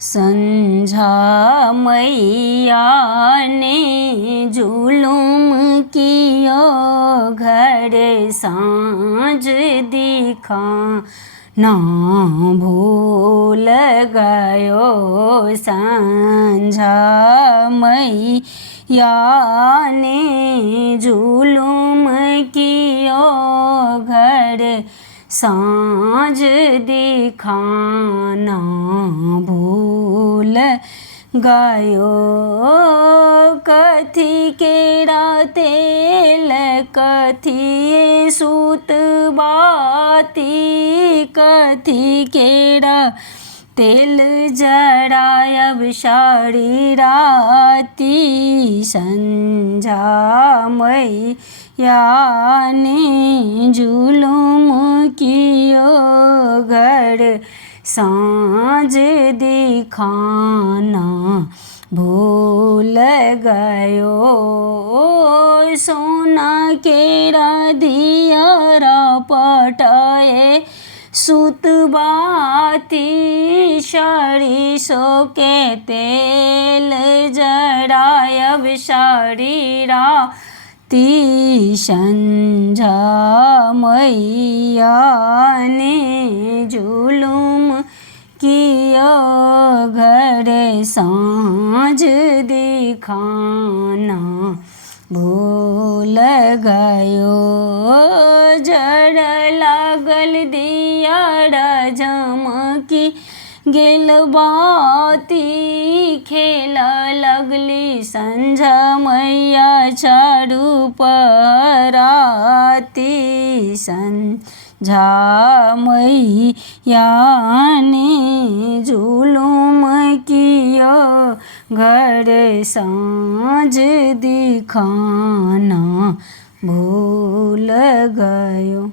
संझा मैया ने जुलुम कियो घर सांझ दिखा ना भूल गयो संझा मैया ने जुलुम कियो घर सांझ दिखाना भूल गयो कथी केरा तेल कथी सूत बाती कथी केरा तेल जरायब सारी राती संझा मैया ने जुलुम कियो घर सांझ दिखाना भूल गयो सोना केरा दियारा पटाए सूत बाती सरिसो के तेल जरायब सारी राती संझा मैया ने जुलुम कियो घर सांझ दिखाना भूल गयो जड़ लागल दियारा झमकी गेल बाती खेला लगली संझा मैया चारू पराती संझा मैया ने जुलुम कियो घर सांझ दिखाना भूल गयो।